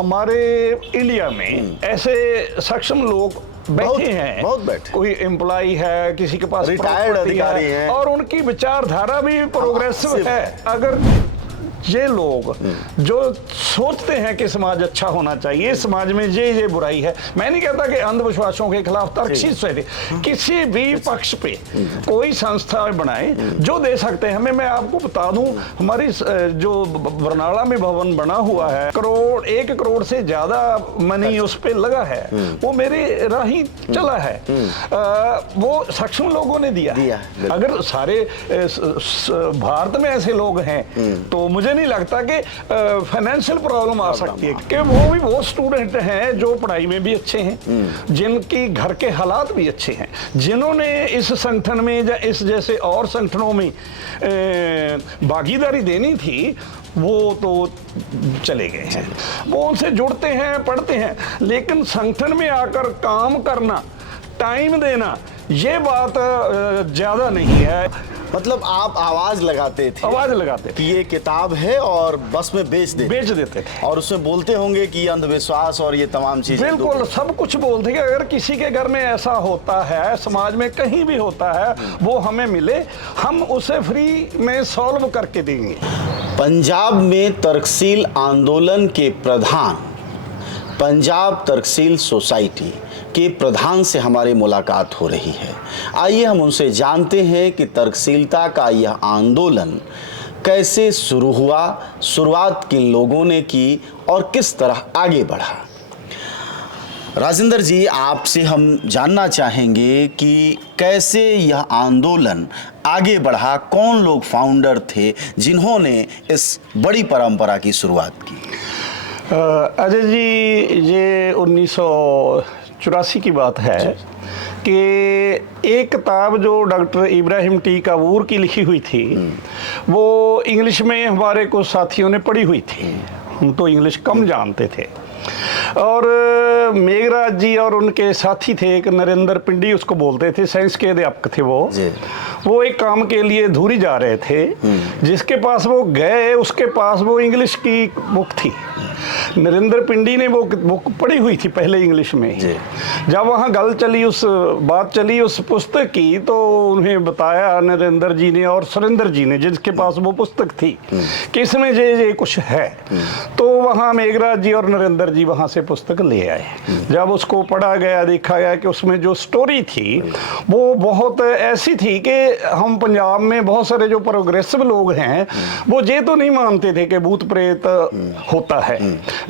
हमारे इंडिया में ऐसे सक्षम लोग बैठे हैं, बहुत बैठे। कोई एम्प्लॉय है, किसी के पास रिटायर्ड property अधिकारी हैं और उनकी विचारधारा भी प्रोग्रेसिव है। अगर ये लोग जो सोचते हैं कि समाज अच्छा होना चाहिए, समाज में ये बुराई है, मैं नहीं कहता कि अंधविश्वासों के खिलाफ तर्कशील से किसी भी पक्ष पे कोई संस्था बनाए जो दे सकते हैं हमें। मैं आपको बता दूं, हमारी जो बरनाला में भवन बना हुआ है, 1 करोड़ से ज्यादा मनी उस पे लगा है, वो मेरे राही चला है, वो सक्षम लोगों ने दिया। अगर सारे भारत में ऐसे लोग हैं तो मुझे नहीं लगता कि फाइनेंशियल प्रॉब्लम आ सकती है, कि वो स्टूडेंट हैं जो पढ़ाई में भी अच्छे हैं, जिनकी घर के हालात भी अच्छे हैं, जिन्होंने इस संगठन में या इस जैसे और संगठनों में भागीदारी देनी थी, वो तो चले गए हैं। वो उनसे जुड़ते हैं, पढ़ते हैं, लेकिन संगठन में आकर काम करना, टाइम देना, ये बात ज्यादा नहीं है। मतलब आप आवाज लगाते थे कि ये किताब है और बस में बेच देते थे और उसमें बोलते होंगे कि ये अंधविश्वास और ये तमाम चीजें। बिल्कुल सब कुछ बोलते हैं। अगर किसी के घर में ऐसा होता है, समाज में कहीं भी होता है, वो हमें मिले, हम उसे फ्री में सॉल्व करके देंगे। पंजाब में तर्कशील आंदोलन के प्रधान, पंजाब तर्कशील सोसाइटी के प्रधान से हमारी मुलाकात हो रही है। आइए हम उनसे जानते हैं कि तर्कशीलता का यह आंदोलन कैसे शुरू हुआ, शुरुआत किन लोगों ने की और किस तरह आगे बढ़ा। राजेंद्र जी, आपसे हम जानना चाहेंगे कि कैसे यह आंदोलन आगे बढ़ा, कौन लोग फाउंडर थे जिन्होंने इस बड़ी परंपरा की शुरुआत की। अजय जी, ये 1984 की बात है कि एक किताब जो डॉक्टर इब्राहिम टी कावूर की लिखी हुई थी, वो इंग्लिश में हमारे कुछ साथियों ने पढ़ी हुई थी, हम तो इंग्लिश कम जानते थे, और मेघराज जी और उनके साथी थे, एक नरेंद्र पिंडी उसको बोलते थे, साइंस के अध्यापक थे वो एक काम के लिए धूरी जा रहे थे, जिसके पास वो गए उसके पास वो इंग्लिश की बुक थी। नरेंद्र पिंडी ने वो बुक पढ़ी हुई थी पहले इंग्लिश में ही। जब वहाँ बात चली उस पुस्तक की, तो उन्हें बताया नरेंद्र जी ने और सुरेंद्र जी ने, जिसके पास वो पुस्तक थी, कि इसमें ये कुछ है। तो वहाँ मेघराज जी और नरेंद्र जी वहाँ से पुस्तक ले आए। जब उसको पढ़ा गया, देखा गया कि उसमें जो स्टोरी थी वो बहुत ऐसी थी कि हम पंजाब में बहुत सारे जो प्रोग्रेसिव लोग हैं वो ये तो नहीं मानते थे कि भूत प्रेत होता है,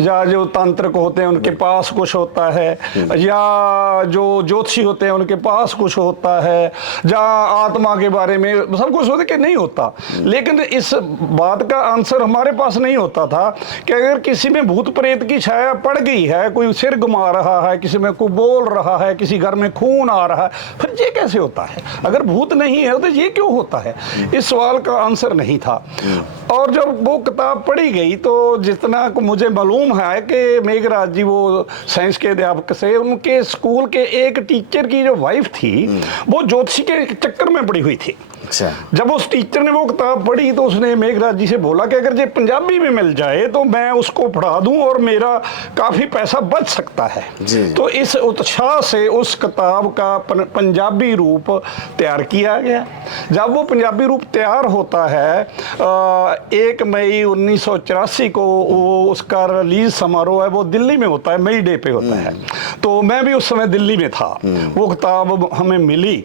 या जो तांत्रिक होते हैं उनके पास कुछ होता है, या जो ज्योतिषी होते हैं उनके पास कुछ होता है, या आत्मा के बारे में सब कुछ होता कि नहीं होता। लेकिन इस बात का आंसर हमारे पास नहीं होता था कि अगर किसी में भूत प्रेत की छाया पड़ गई है, कोई सिर घुमा रहा है, किसी में कोई बोल रहा है, किसी घर में खून आ रहा है, फिर ये कैसे होता है? अगर भूत नहीं है तो ये क्यों होता है? इस सवाल का आंसर नहीं था। और जब वो किताब पढ़ी गई तो जितना मुझे मालूम है कि मेघराज जी वो साइंस के अध्यापक से, उनके स्कूल के एक टीचर की जो वाइफ थी वो ज्योतिषी के चक्कर में पड़ी हुई थी। जब उस टीचर ने वो किताब पढ़ी तो उसने मेघराज जी से बोला कि अगर ये पंजाबी में मिल जाए तो मैं उसको पढ़ा दूं और मेरा काफी पैसा बच सकता है। तो इस उत्साह से उस किताब का पंजाबी रूप तैयार किया गया। जब वो पंजाबी रूप तैयार होता है 1 मई 1984 को वो उसका रिलीज समारोह है, वो दिल्ली में होता है, मई डे पे होता है। तो मैं भी उस समय दिल्ली में था। वो किताब हमें मिली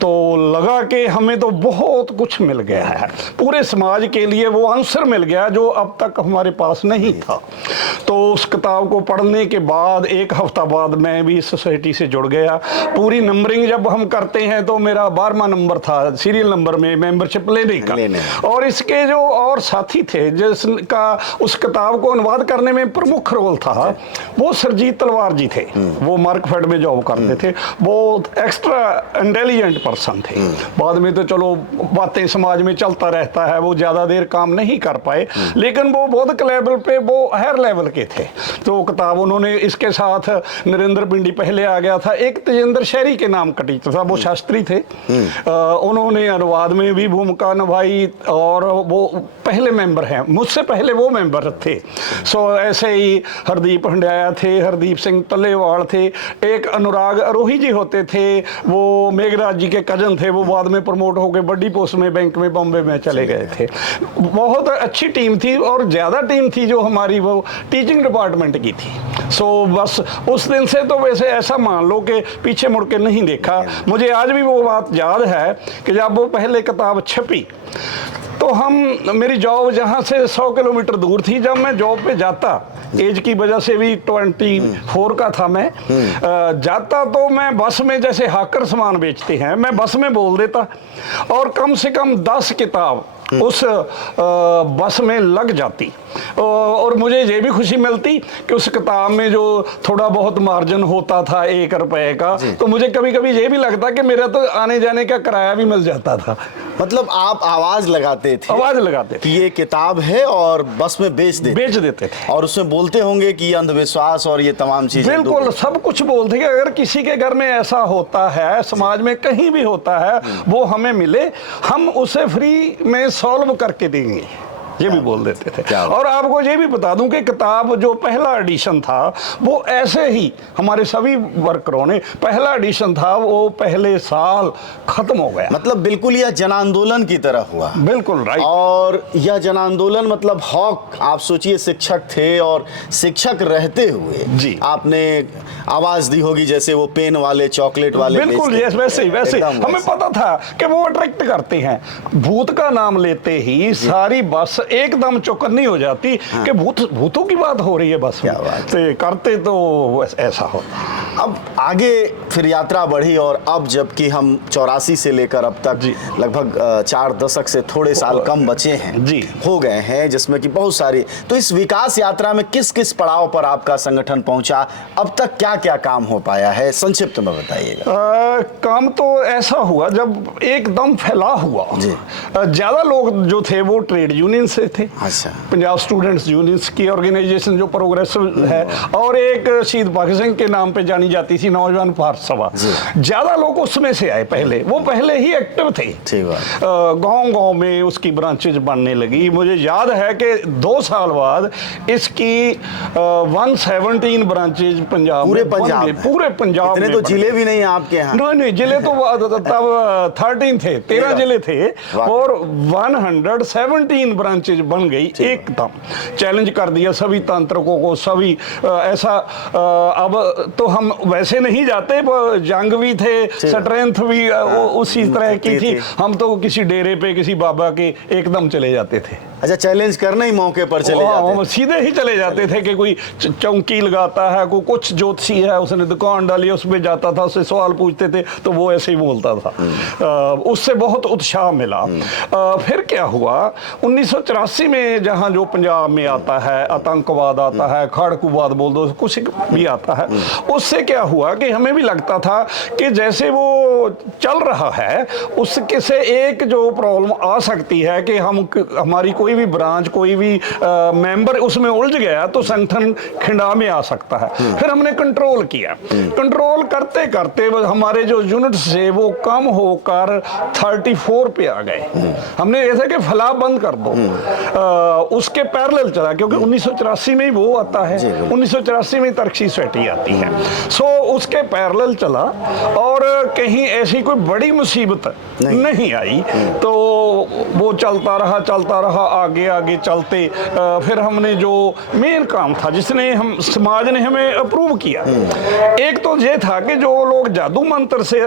तो लगा कि हमें तो बहुत कुछ मिल गया है, पूरे समाज के लिए वो आंसर मिल गया जो अब तक हमारे पास नहीं था। तो उस किताब को पढ़ने के बाद 1 हफ्ता बाद मैं भी इस सोसाइटी से जुड़ गया। पूरी नंबरिंग जब हम करते हैं तो मेरा 12वां नंबर था सीरियल नंबर में मेंबरशिप लेने का। और इसके जो और साथी थे जिसका उस किताब को अनुवाद करने में प्रमुख रोल था, वो सरजीत तलवार जी थे। वो मार्कफेड में जॉब करते थे, वो एक्स्ट्रा इंटेलिजेंट पर्सन थे। बाद में तो चलो बातें समाज में चलता रहता है, वो ज़्यादा देर काम नहीं कर पाए, लेकिन वो बौद्धिक लेवल पे वो हायर लेवल के थे। तो किताब उन्होंने, इसके साथ नरेंद्र पिंडी पहले आ गया था, एक तेजेंद्र शहरी के नाम का टीचर था, वो शास्त्री थे, उन्होंने अनुवाद में भी भूमिका निभाई और वो पहले मेंबर हैं, मुझसे पहले वो मेंबर थे। सो ऐसे ही हरदीप हंडिया थे, हरदीप सिंह तलेवाड़ थे, एक अनुराग अरोही जी होते थे, वो मेघराज जी के कजन थे, वो बाद में प्रमोट होकर बड़ी पोस्ट में बैंक में बॉम्बे में चले गए थे। बहुत अच्छी टीम थी और ज़्यादा टीम थी जो हमारी वो टीचिंग डिपार्टमेंट की थी। सो बस उस दिन से तो वैसे ऐसा मान लो कि पीछे मुड़ के नहीं देखा। मुझे आज भी वो बात याद है कि जब वो पहले किताब छपी तो मेरी जॉब जहाँ से 100 किलोमीटर दूर थी, जब मैं जॉब पे जाता, एज की वजह से भी 24 का था मैं, जाता तो मैं बस में, जैसे हाकर सामान बेचते हैं, मैं बस में बोल देता और कम से कम 10 किताब उस बस में लग जाती। और मुझे ये भी खुशी मिलती कि उस किताब में जो थोड़ा बहुत मार्जिन होता था 1 रुपए का, तो मुझे कभी कभी ये भी लगता कि मेरा तो आने जाने का किराया भी मिल जाता था। मतलब आप आवाज लगाते थे, आवाज लगाते थे कि ये किताब है और बस में बेच देते थे। और उसमें बोलते होंगे कि अंधविश्वास और ये तमाम चीजें, बिल्कुल सब कुछ बोलते कि अगर किसी के घर में ऐसा होता है, समाज में कहीं भी होता है, वो हमें मिले, हम उसे फ्री में सॉल्व करके देंगे, ये भी बोल देते थे। और आपको ये भी बता दूं कि किताब जो पहला एडिशन था वो ऐसे ही हमारे सभी वर्करों ने, पहला एडिशन था वो पहले साल खत्म हो गया। मतलब बिल्कुल यह जन आंदोलन की तरह हुआ। बिल्कुल राइट। और यह जन आंदोलन मतलब हक, आप सोचिए शिक्षक थे और शिक्षक रहते हुए जी आपने आवाज दी होगी, जैसे वो पेन वाले, चॉकलेट वाले। बिल्कुल वैसे हमें पता था कि वो अट्रैक्ट करते हैं। भूत का नाम लेते ही सारी बस एकदम चौकन्नी हो जाती कि भूतों की बात हो रही है बस में। तो करते तो ऐसा हो। अब आगे फिर यात्रा बढ़ी और अब जबकि हम 84 से लेकर अब तक लगभग 4 दशक से थोड़े साल कम बचे हैं, जी हो गए हैं, जिसमें कि बहुत सारी, तो इस विकास यात्रा में किस किस पड़ाव पर आपका संगठन पहुंचा, अब तक क्या क्या काम हो पाया है, संक्षिप्त में बताइएगा। काम तो ऐसा हुआ जब एकदम फैला हुआ, ज्यादा लोग जो थे वो ट्रेड यूनियन से थे। अच्छा। पंजाब स्टूडेंट्स यूनियंस की ऑर्गेनाइजेशन जो प्रोग्रेसिव है, और एक शहीद भगत सिंह के नाम पे जानी जाती थी नौजवान भारत सभा, ज्यादा लोग उसमें से आए। वो पहले ही एक्टिव थे, गांव-गांव में उसकी ब्रांचेज बनने लगी। मुझे याद है कि 2 साल बाद इसकी 117 ब्रांचेज पंजाब, पूरे पंजाब में। तो जिले भी नहीं आपके यहाँ? नहीं, जिले तो तब 13 थे, 13 जिले थे और 117 ब्रांचेज बन गई एकदम। चैलेंज कर दिया सभी तांत्रिकों को, सभी ऐसा। अब तो हम वैसे नहीं जाते, जंग भी थे, स्ट्रेंथ भी उसी तरह की थी। हम तो किसी डेरे पे किसी बाबा के एकदम चले जाते थे। अच्छा, चैलेंज करने ही मौके पर चले जाते थे? सीधे ही चले जाते थे कि कोई चौकी लगाता है, कोई कुछ ज्योतिषी है, उसने दुकान डाली, उसमें जाता था, उससे सवाल पूछते थे तो वो ऐसे ही बोलता था। उससे बहुत उत्साह मिला। फिर क्या हुआ, 1984 में जहाँ जो पंजाब में आता है, आतंकवाद आता है, खाड़कूवाद बोल दो, कुछ भी आता है, उससे क्या हुआ कि हमें भी लगता था कि जैसे वो चल रहा है उसके से एक जो प्रॉब्लम आ सकती है कि हमारी कोई भी ब्रांच, कोई भी मेंबर उसमें उलझ गया तो संगठन खिंडा में आ सकता है। फिर हमने कंट्रोल किया। कंट्रोल करते करते हमारे जो यूनिट्स से वो कम होकर 34 पे आ गए। हमने ऐसा कि फैलाव बंद कर दो, उसके पैरेलल चला, क्योंकि 1984 में ही वो आता है, 1984 में तरक्सी सोसाइटी आती है। सो उसके पैरेलल चला और कहीं ऐसी कोई बड़ी मुसीबत नहीं आई, तो वो चलता रहा आगे आगे चलते। फिर हमने जो मेन काम था जिसने हम समाज ने हमें अप्रूव किया, एक तो ये था कि जो लोग जादू मंत्र से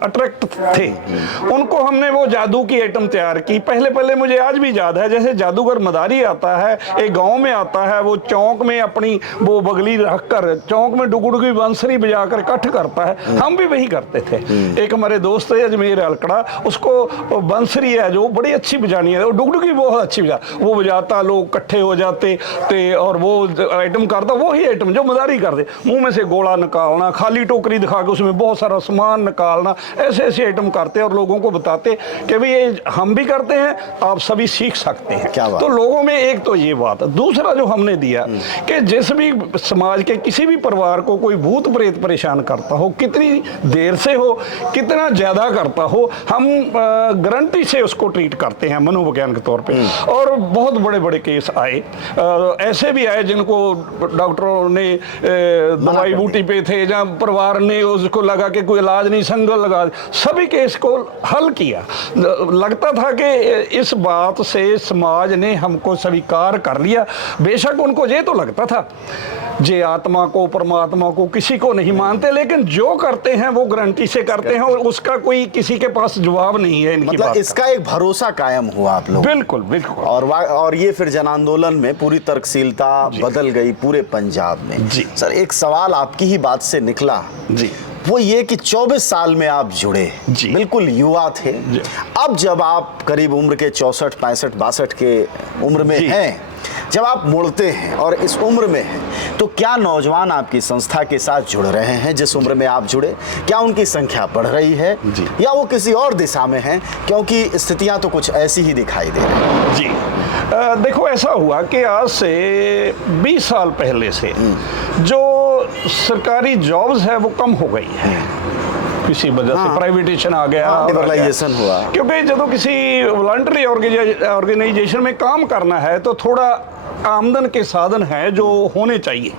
अट्रैक्ट थे उनको हमने वो जादू की आइटम तैयार की। पहले मुझे आज भी याद है, जैसे जादूगर मदारी आता है, एक गांव में आता है, वो चौक में अपनी वो बगली रखकर चौक में डुगुडुगी बंसरी बजाकर इकट्ठ करता है। हम भी वही करते थे। एक हमारे दोस्त है अजमेर अलकड़ा, उसको बंसरी है जो बड़ी अच्छी बजानी है, वो डुगडुगी बहुत अच्छी वो बजाता, लोग इकट्ठे हो जाते थे और वो आइटम करता, वही आइटम जो मदारी करते, मुंह में से गोला निकालना, खाली टोकरी दिखा के उसमें बहुत सारा सामान निकालना, ऐसे ऐसे आइटम करते और लोगों को बताते कि भाई ये हम भी करते हैं, आप सभी सीख सकते हैं। तो लोगों में एक तो ये बात। दूसरा जो हमने दिया कि जिस भी समाज के किसी भी परिवार को कोई भूत प्रेत परेशान करता हो, कितनी देर से हो, कितना ज्यादा करता हो, हम गारंटी से उसको ट्रीट करते हैं मनोवैज्ञानिक तौर पे। और बहुत बड़े बड़े केस आए, ऐसे भी आए जिनको डॉक्टरों ने दवाई बूटी पे थे, जहाँ परिवार ने उसको लगा कि कोई इलाज नहीं, संगल लगा, सभी केस को हल किया। लगता था कि इस बात से समाज ने हमको स्वीकार कर लिया। बेशक उनको ये तो लगता था जे आत्मा को, परमात्मा को किसी को नहीं मानते, लेकिन जो करते हैं वो गारंटी से करते हैं और उसका कोई किसी के पास जवाब नहीं है। इनकी मतलब इसका एक भरोसा कायम हुआ आप लोग। बिल्कुल बिल्कुल। और ये फिर जन आंदोलन में पूरी तर्कशीलता बदल गई पूरे पंजाब में। जी सर, एक सवाल आपकी ही बात से निकला जी, वो ये कि 24 साल में आप जुड़े, बिल्कुल युवा थे। अब जब आप करीब उम्र के 64, 65, 62 के उम्र में हैं, जब आप मुड़ते हैं और इस उम्र में हैं, तो क्या नौजवान आपकी संस्था के साथ जुड़ रहे हैं जिस उम्र में आप जुड़े? क्या उनकी संख्या बढ़ रही है या वो किसी और दिशा में है? क्योंकि स्थितियां तो कुछ ऐसी ही दिखाई दे रही हैं। जी देखो, ऐसा हुआ कि आज से 20 साल पहले से जो सरकारी जॉब्स है वो कम हो गई है, किसी वजह से प्राइवेटेशन आ गया, लिबरलाइजेशन हुआ। क्योंकि जब किसी वॉलंटरी ऑर्गेनाइजेशन में काम करना है तो थोड़ा आमदन के साधन हैं जो होने चाहिए,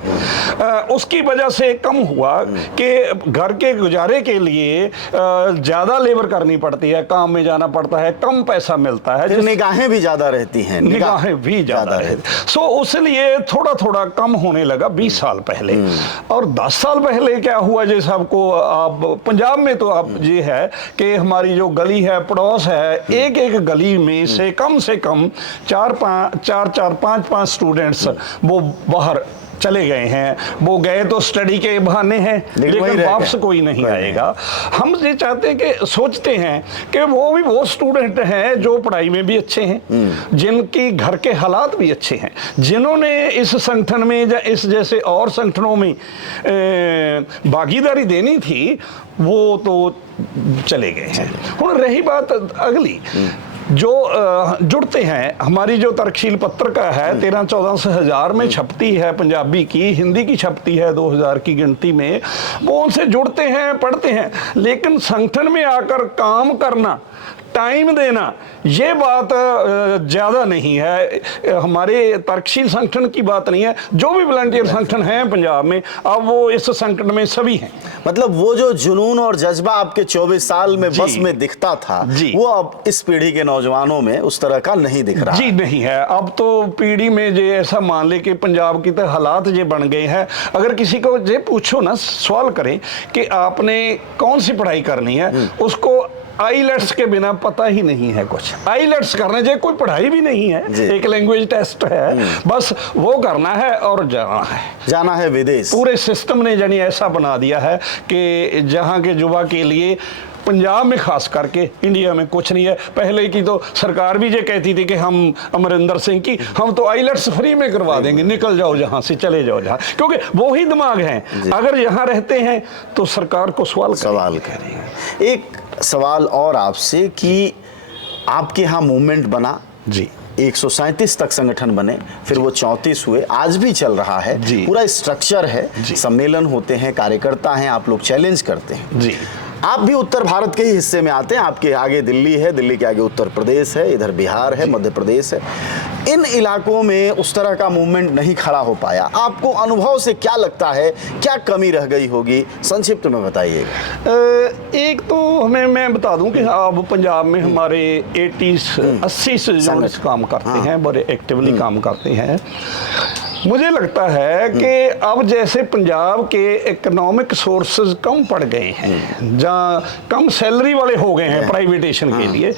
उसकी वजह से कम हुआ कि घर के गुजारे के लिए ज़्यादा लेबर करनी पड़ती है, काम में जाना पड़ता है, कम पैसा मिलता है, निगाहें भी ज़्यादा रहती हैं, निगाहें भी ज़्यादा रहती। सो उसलिए थोड़ा थोड़ा कम होने लगा 20 साल पहले। और 10 साल पहले क्या हुआ, जैसे आपको आप पंजाब में तो आप ये है कि हमारी जो गली है, पड़ोस है, एक एक गली में से कम 4 5 स्टूडेंट्स वो बाहर चले गए हैं। वो गए तो स्टडी के बहाने हैं, लेकिन वापस कोई नहीं आएगा। हम ये चाहते हैं कि सोचते हैं कि वो स्टूडेंट हैं जो पढ़ाई में भी अच्छे हैं, जिनकी घर के हालात भी अच्छे हैं, जिन्होंने इस संगठन में या इस जैसे और संगठनों में भागीदारी देनी थी, वो तो चले गए हैं। और रही बात अगली, जो जुड़ते हैं, हमारी जो तर्कशील पत्रिका है 13-14 हज़ार में छपती है, पंजाबी की, हिंदी की छपती है 2000 की गिनती में, वो उनसे जुड़ते हैं, पढ़ते हैं, लेकिन संगठन में आकर काम करना, टाइम देना, ये बात ज़्यादा नहीं है। हमारे तर्कशील संगठन की बात नहीं है, जो भी वॉलंटियर संगठन हैं पंजाब में, अब वो इस संगठन में सभी हैं। मतलब वो जो जुनून और जज्बा आपके 24 साल में बस में दिखता था, वो अब इस पीढ़ी के नौजवानों में उस तरह का नहीं दिख रहा। जी नहीं है। अब तो पीढ़ी में जो ऐसा मान ले कि पंजाब की तो हालात ये बन गए हैं, अगर किसी को ये पूछो ना, सवाल करें कि आपने कौन सी पढ़ाई करनी है, उसको आईलेट्स के बिना पता ही नहीं है कुछ। आईलेट्स करने से कोई पढ़ाई भी नहीं है, एक लैंग्वेज टेस्ट है, बस वो करना है और जाना है विदेश। पूरे सिस्टम ने जानी ऐसा बना दिया है कि जहाँ के युवा के लिए पंजाब में खास करके, इंडिया में कुछ नहीं है। पहले की तो सरकार भी ये कहती थी कि हम, अमरिंदर सिंह की, हम तो आईलेट्स फ्री में करवा देंगे, निकल जाओ जहाँ से, चले जाओ जहाँ, क्योंकि वो ही दिमाग हैं। अगर यहाँ रहते हैं तो सरकार को सवाल करेंगे। एक सवाल और आपसे कि आपके यहाँ मूवमेंट बना जी, 137 तक संगठन बने, फिर वो 34 हुए, आज भी चल रहा है, पूरा स्ट्रक्चर है, सम्मेलन होते हैं, कार्यकर्ता हैं, आप लोग चैलेंज करते हैं जी। आप भी उत्तर भारत के ही हिस्से में आते हैं, आपके आगे दिल्ली है, दिल्ली के आगे उत्तर प्रदेश है, इधर बिहार है, मध्य प्रदेश है। इन इलाकों में उस तरह का मूवमेंट नहीं खड़ा हो पाया। आपको अनुभव से क्या लगता है, क्या कमी रह गई होगी, संक्षिप्त में बताइएगा। एक तो हमें, मैं बता दूं कि अब पंजाब में हमारे 80 से जो काम करते हैं, बड़े एक्टिवली काम करते हैं। मुझे लगता है कि अब जैसे पंजाब के इकोनॉमिक सोर्सेज कम पड़ गए हैं, जहाँ कम सैलरी वाले हो गए हैं प्राइवेटेशन के लिए,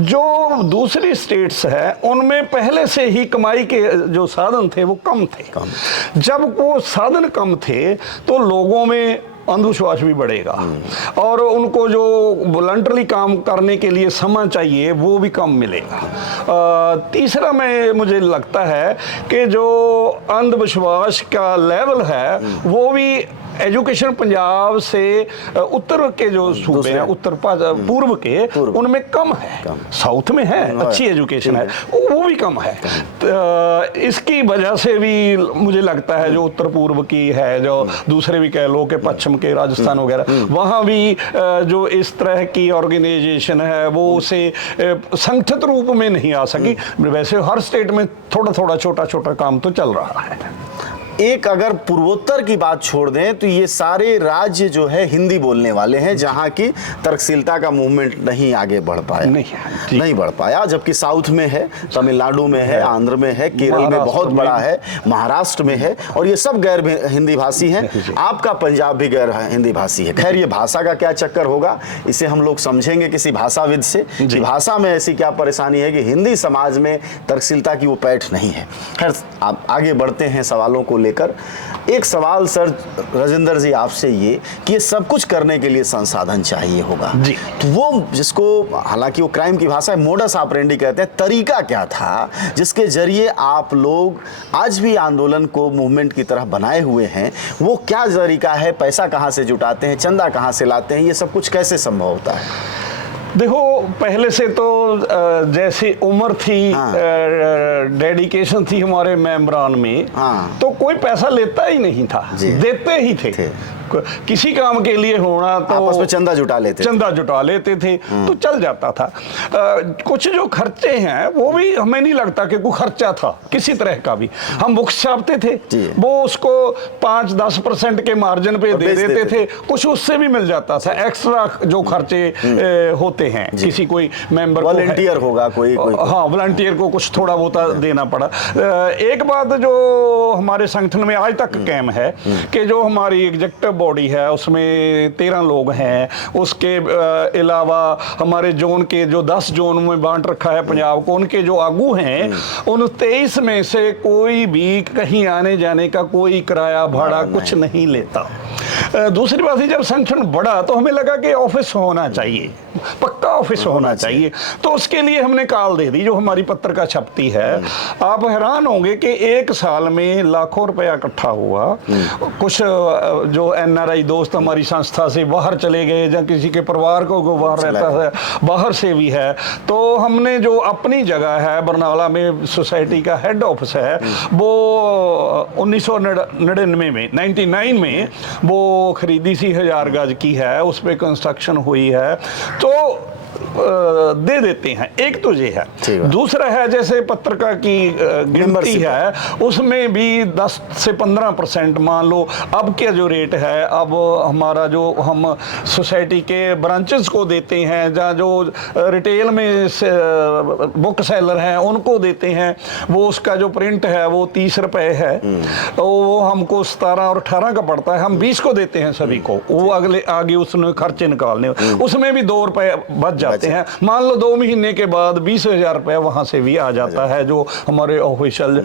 जो दूसरी स्टेट्स है उनमें पहले से ही कमाई के जो साधन थे वो कम थे। जब वो साधन कम थे तो लोगों में अंधविश्वास भी बढ़ेगा और उनको जो वॉलंटरी काम करने के लिए समय चाहिए वो भी कम मिलेगा। तीसरा मुझे लगता है कि जो अंधविश्वास का लेवल है वो भी एजुकेशन पंजाब से उत्तर के जो सूबे हैं, उत्तर पूर्व के, उनमें कम है। साउथ में है, अच्छी एजुकेशन है, वो भी कम है। तो इसकी वजह से भी मुझे लगता है जो उत्तर पूर्व की है, जो दूसरे भी कह लो कि पश्चिम के राजस्थान वगैरह, वहाँ भी जो इस तरह की ऑर्गेनाइजेशन है वो उसे संगठित रूप में नहीं आ सकी। वैसे हर स्टेट में थोड़ा थोड़ा छोटा छोटा काम तो चल रहा है। एक अगर पूर्वोत्तर की बात छोड़ दें तो ये सारे राज्य जो है हिंदी बोलने वाले हैं, जहाँ की तर्कशीलता का मूवमेंट नहीं आगे बढ़ पाया, नहीं बढ़ पाया। जबकि साउथ में है, तमिलनाडु में है, आंध्र में है, केरल में बहुत बड़ा है, महाराष्ट्र में है, और ये सब गैर हिंदी भाषी हैं। आपका पंजाब भी गैर हिंदी भाषी है। खैर, ये भाषा का क्या चक्कर होगा इसे हम लोग समझेंगे किसी भाषाविद से कि भाषा में ऐसी क्या परेशानी है कि हिंदी समाज में तर्कशीलता की वो पैठ नहीं है। खैर, आप आगे बढ़ते हैं सवालों को लेकर। एक सवाल सर राजेंद्र जी आपसे ये कि ये सब कुछ करने के लिए संसाधन चाहिए होगा जी, तो वो जिसको, हालांकि वो क्राइम की भाषा है, मोडस ऑपरेंडी कहते हैं, तरीका क्या था जिसके जरिए आप लोग आज भी आंदोलन को मूवमेंट की तरह बनाए हुए हैं? वो क्या तरीका है? पैसा कहाँ से जुटाते हैं, चंदा कहाँ से लाते हैं, ये सब कुछ कैसे संभव होता है? देखो, पहले से तो जैसी उम्र थी, डेडिकेशन थी हमारे मेंबरान में, तो कोई पैसा लेता ही नहीं था, देते ही थे। किसी काम के लिए होना तो आपस में चंदा जुटा लेते थे तो चल जाता था। कुछ जो खर्चे हैं वो भी हमें नहीं लगता कि कोई खर्चा था किसी तरह का भी। हम बुक्स छापते थे, वो उसको 5-10% के मार्जिन पे दे देते थे, कुछ उससे भी मिल जाता था। एक्स्ट्रा जो खर्चे होते हैं, किसी कोई मेंबर वॉलंटियर होगा कोई, हाँ, वॉलंटियर को कुछ थोड़ा बहुत देना पड़ा। एक बात जो हमारे संगठन में आज तक कायम है कि जो हमारी एग्जीक्यूटिव बॉडी है उसमें 13 लोग हैं, उसके अलावा हमारे जोन के जो 10 जोन में बांट रखा है पंजाब को, उनके जो आगू हैं उन 23 में से कोई भी कहीं आने जाने का कोई किराया भाड़ा कुछ नहीं लेता। दूसरी बात है, जब संगठन बढ़ा तो हमें लगा कि ऑफिस होना चाहिए, पक्का ऑफिस होना चाहिए, तो उसके लिए हमने कॉल दे दी जो हमारी पत्रिका छपती है। आप हैरान होंगे कि एक साल में लाखों रुपया इकट्ठा हुआ। कुछ जो एनआरआई दोस्त हमारी संस्था से बाहर चले गए, या किसी के परिवार को बाहर रहता है, बाहर से भी है, तो हमने जो अपनी जगह है बरनाला में सोसाइटी का हेड ऑफिस है, वो 1999 में वो खरीदी सी 1000 गज की है, उस पर कंस्ट्रक्शन हुई है, तो दे देते हैं। एक तो ये है। दूसरा है जैसे पत्रिका की गिनती है, उसमें भी 10 से 15% मान लो अब क्या जो रेट है, अब हमारा जो हम सोसाइटी के ब्रांचेस को देते हैं, जहाँ जो रिटेल में बुक सेलर हैं उनको देते हैं, वो उसका जो प्रिंट है वो 30 रुपए है, तो वो हमको 17 और 18 का पड़ता है, हम 20 को देते हैं सभी को। वो अगले आगे उसने खर्चे निकालने, उसमें भी 2 रुपए बच जाते हैं। मान लो 2 महीने के बाद 20,000 रुपए वहां से भी आ जाता है। जो हमारे ऑफिशियल,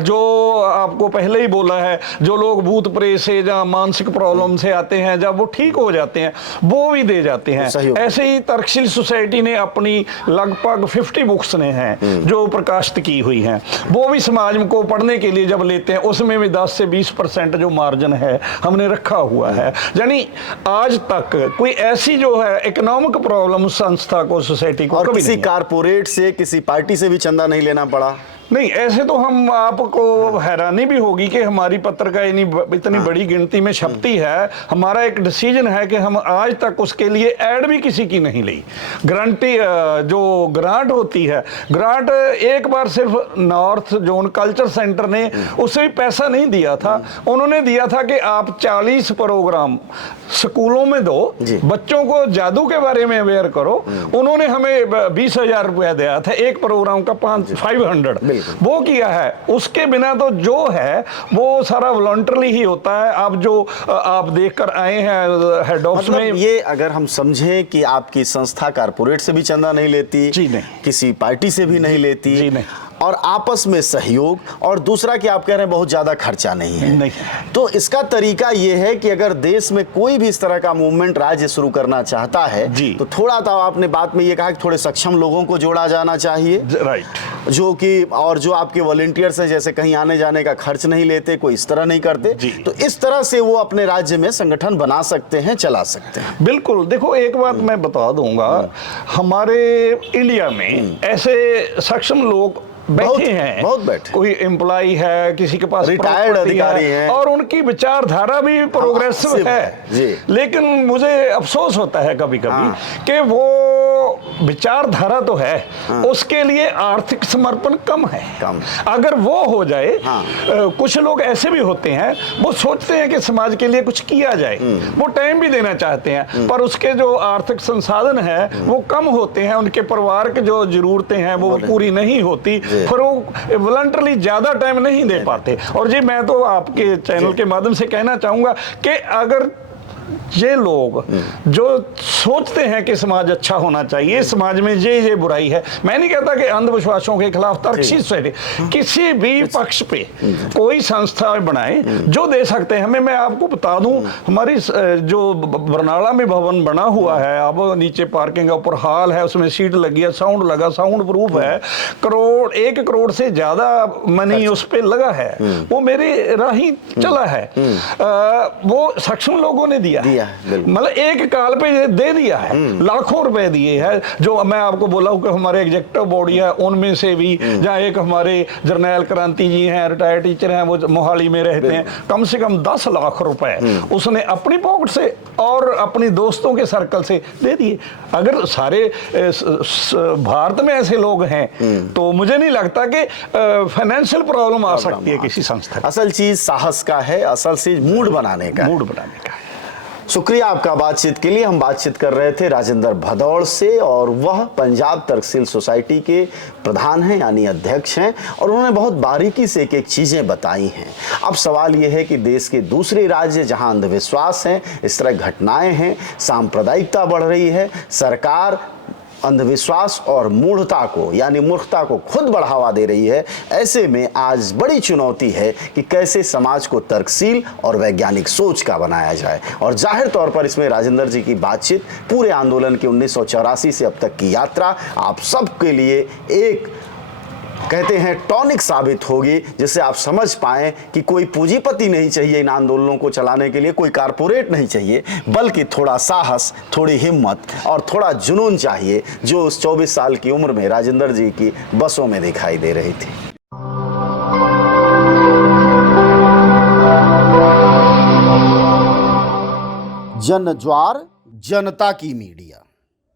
जो आपको पहले ही बोला है, जो लोग भूत प्रेत से या मानसिक प्रॉब्लम से आते हैं, जब वो ठीक हो जाते हैं वो भी दे जाते हैं। ऐसे ही तर्कशील सोसाइटी ने अपनी लगभग 50 बुक्स ने हैं जो प्रकाशित की हुई हैं, वो भी समाज को पढ़ने के लिए जब लेते हैं, उसमें भी 10 से 20% जो मार्जिन है हमने रखा हुआ है। यानी आज तक कोई ऐसी जो है इकोनॉमिक प्रॉब्लम संस्था को, सोसाइटी को, और किसी कारपोरेट से, किसी पार्टी से भी चंदा नहीं लेना पड़ा। नहीं, ऐसे तो हम आपको हैरानी भी होगी कि हमारी पत्रिका इतनी बड़ी गिनती में छपती है। हमारा एक डिसीजन है कि हम आज तक उसके लिए ऐड भी किसी की नहीं ली। गारंटी जो ग्रांट होती है, ग्रांट एक बार सिर्फ नॉर्थ जोन कल्चर सेंटर ने उसे भी पैसा नहीं दिया था, उन्होंने दिया था कि आप 40 प्रोग्राम स्कूलों में दो, बच्चों को जादू के बारे में अवेयर करो। उन्होंने हमें 20,000 रुपया दिया था एक प्रोग्राम का, 500 वो किया है। उसके बिना तो जो है वो सारा वॉलंटरली ही होता है। आप जो आप देखकर आए हैं हेड ऑफिस में, ये अगर हम समझें कि आपकी संस्था कारपोरेट से भी चंदा नहीं लेती, जी नहीं, किसी पार्टी से भी नहीं लेती, जी नहीं, और आपस में सहयोग, और दूसरा कि आप कह रहे हैं बहुत ज़्यादा खर्चा नहीं है। नहीं। तो इसका तरीका ये है कि अगर देश में कोई भी इस तरह का मूवमेंट राज्य शुरू करना चाहता है जी। तो थोड़ा तो आपने बात में ये कहा कि थोड़े सक्षम लोगों को जोड़ा जाना चाहिए, राइट। जो कि और जो आपके वॉलंटियर्स हैं, जैसे कहीं आने जाने का खर्च नहीं लेते, कोई इस तरह नहीं करते, जी। तो इस तरह से वो अपने राज्य में संगठन बना सकते हैं, चला सकते हैं। बिल्कुल। देखो, एक बात मैं बता दूंगा, हमारे इंडिया में ऐसे सक्षम लोग बैठे हैं, बहुत बैठे। कोई एम्प्लॉय है, किसी के पास रिटायर्ड property अधिकारी हैं, और उनकी विचारधारा भी प्रोग्रेसिव है जी। लेकिन मुझे अफसोस होता है कभी कभी कि वो विचारधारा तो है, उसके लिए आर्थिक समर्पण कम है। अगर वो हो जाए, कुछ लोग ऐसे भी होते हैं, वो सोचते हैं कि समाज के लिए कुछ किया जाए, वो टाइम भी देना चाहते हैं, पर उसके जो आर्थिक संसाधन है वो कम होते हैं, उनके परिवार की जो जरूरतें हैं वो पूरी नहीं होती, फिर वो वॉलंटरली ज्यादा टाइम नहीं दे पाते। और जी, मैं तो आपके चैनल के माध्यम से कहना चाहूंगा कि अगर ये लोग जो सोचते हैं कि समाज अच्छा होना चाहिए, समाज में ये बुराई है, मैं नहीं कहता कि अंधविश्वासों के खिलाफ तर्कशील से किसी भी पक्ष पे कोई संस्था बनाए जो दे सकते हैं हमें। मैं आपको बता दूं, हमारी जो बरनाला में भवन बना हुआ है, अब नीचे पार्किंग है, ऊपर हॉल है, उसमें सीट लगी है, साउंड लगा, साउंड प्रूफ है, 1 करोड़ से ज्यादा मनी उस पे लगा है, वो मेरे राही चला है। वो सक्षम लोगों ने दिया है, मतलब एक काल पे ये दे दिया है, लाखों रुपए दिए हैं। जो मैं आपको बोला हूं कि हमारे एग्जीक्यूटिव बॉडी है, उनमें से भी जहां एक हमारे जर्नैल क्रांति जी हैं, रिटायर्ड टीचर हैं, वो मोहाली में रहते हैं, कम से कम 10 लाख रुपए उसने अपनी पॉकेट से और अपनी दोस्तों के सर्कल से दे दिए। अगर सारे भारत में ऐसे लोग हैं तो मुझे नहीं लगता कि फाइनेंशियल प्रॉब्लम आ सकती है किसी संस्था। असल चीज साहस का है, असल चीज मूड बनाने का है। शुक्रिया आपका बातचीत के लिए। हम बातचीत कर रहे थे राजेंद्र भदौड़ से, और वह पंजाब तर्कशील सोसाइटी के प्रधान हैं, यानी अध्यक्ष हैं, और उन्होंने बहुत बारीकी से एक एक चीज़ें बताई हैं। अब सवाल यह है कि देश के दूसरे राज्य जहां अंधविश्वास हैं, इस तरह घटनाएं हैं, सांप्रदायिकता बढ़ रही है, सरकार अंधविश्वास और मूढ़ता को, यानी मूर्खता को खुद बढ़ावा दे रही है, ऐसे में आज बड़ी चुनौती है कि कैसे समाज को तर्कशील और वैज्ञानिक सोच का बनाया जाए। और जाहिर तौर पर इसमें राजेंद्र जी की बातचीत पूरे आंदोलन की 1984 से अब तक की यात्रा आप सबके लिए एक, कहते हैं, टॉनिक साबित होगी, जिससे आप समझ पाएं कि कोई पूंजीपति नहीं चाहिए इन आंदोलनों को चलाने के लिए, कोई कारपोरेट नहीं चाहिए, बल्कि थोड़ा साहस, थोड़ी हिम्मत और थोड़ा जुनून चाहिए, जो उस 24 साल की उम्र में राजेंद्र जी की बसों में दिखाई दे रही थी। जन ज्वार, जनता की मीडिया।